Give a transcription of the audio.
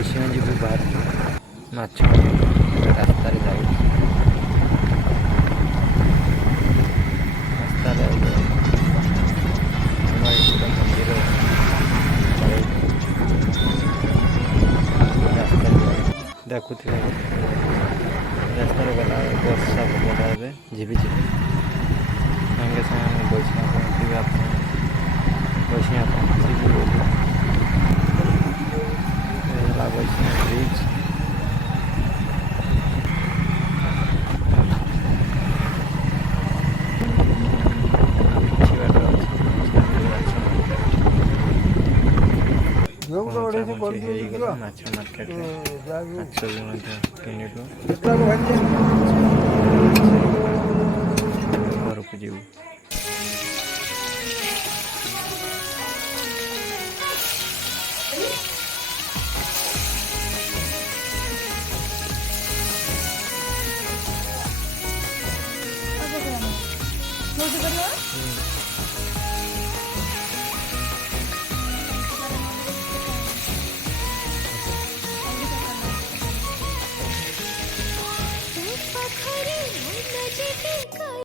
ବୈଷ୍ଣବ ଯିବୁ ବାହାରେ ମାଛ ରାସ୍ତାରେ ଯାଉ ରାସ୍ତାରେ ଆମର ଏଠି ଗୋଟେ ମନ୍ଦିର ରାସ୍ତାରେ ଦେଖୁଥିବେ ରାସ୍ତାରେ ଗଲା ବର୍ଷା ପବନ ଏବେ ଝିପିଝିପି ସାଙ୍ଗେ ସାଙ୍ଗେ ବୈଷ୍ଣବ ପହଞ୍ଚିବେ ଆପଣ ବୈଷ୍ଣବ ପହଞ୍ଚିବି ବୋଲି ହେଲା ବୈଷ୍ଣବ ବ୍ରିଜ୍ ହେଇଗଲା ମାଛ ମାର୍କେଟରେ ମାଛ ବି ମଧ୍ୟ କିଣିଲୁ ଘରକୁ ଯିବୁ। କରିବ